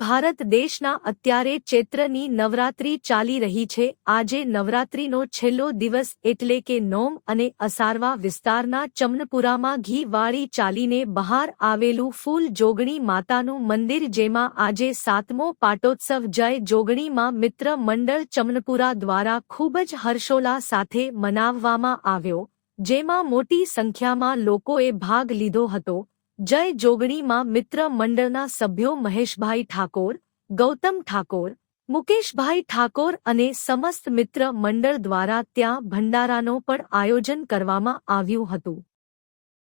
ભારત દેશના અત્યારે ચૈત્રની નવરાત્રિ ચાલી રહી છે। આજે નવરાત્રિનો છેલ્લો દિવસ એટલે કે નોમ અને અસારવા વિસ્તારના ચમનપુરામાં ઘીવાળી ચાલીને બહાર આવેલું ફૂલ જોગણી માતાનું મંદિર, જેમાં આજે 7મો પાટોત્સવ જય જોગણીમાં મિત્ર મંડળ ચમનપુરા દ્વારા ખૂબ જ હર્ષોલ્લાસ સાથે મનાવવામાં આવ્યો, જેમાં મોટી સંખ્યામાં લોકોએ ભાગ લીધો હતો। જય જોગણીમાં મિત્ર મંડળના સભ્યો મહેશભાઈ ઠાકોર, ગૌતમ ઠાકોર, મુકેશભાઈ ઠાકોર અને સમસ્ત મિત્ર મંડળ દ્વારા ત્યાં ભંડારાનો પણ આયોજન કરવામાં આવ્યું હતું।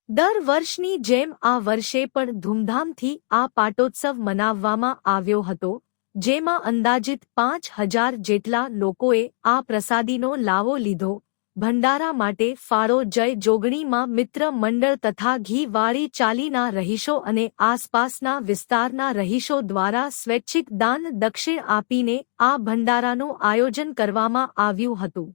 દર વર્ષની જેમ આ વર્ષે પણ ધૂમધામથી આ પાટોત્સવ મનાવવામાં આવ્યો હતો, જેમાં અંદાજિત 5000 જેટલા લોકોએ આ પ્રસાદીનો લાવો લીધો। ભંડારા માટે ફાળો જય જોગણીમાં મિત્ર મંડળ તથા ઘીવાળી ચાલીના રહીશો અને આસપાસના વિસ્તારના રહીશો દ્વારા સ્વૈચ્છિક દાન દક્ષિણ આપીને આ ભંડારાનું આયોજન કરવામાં આવ્યું હતું।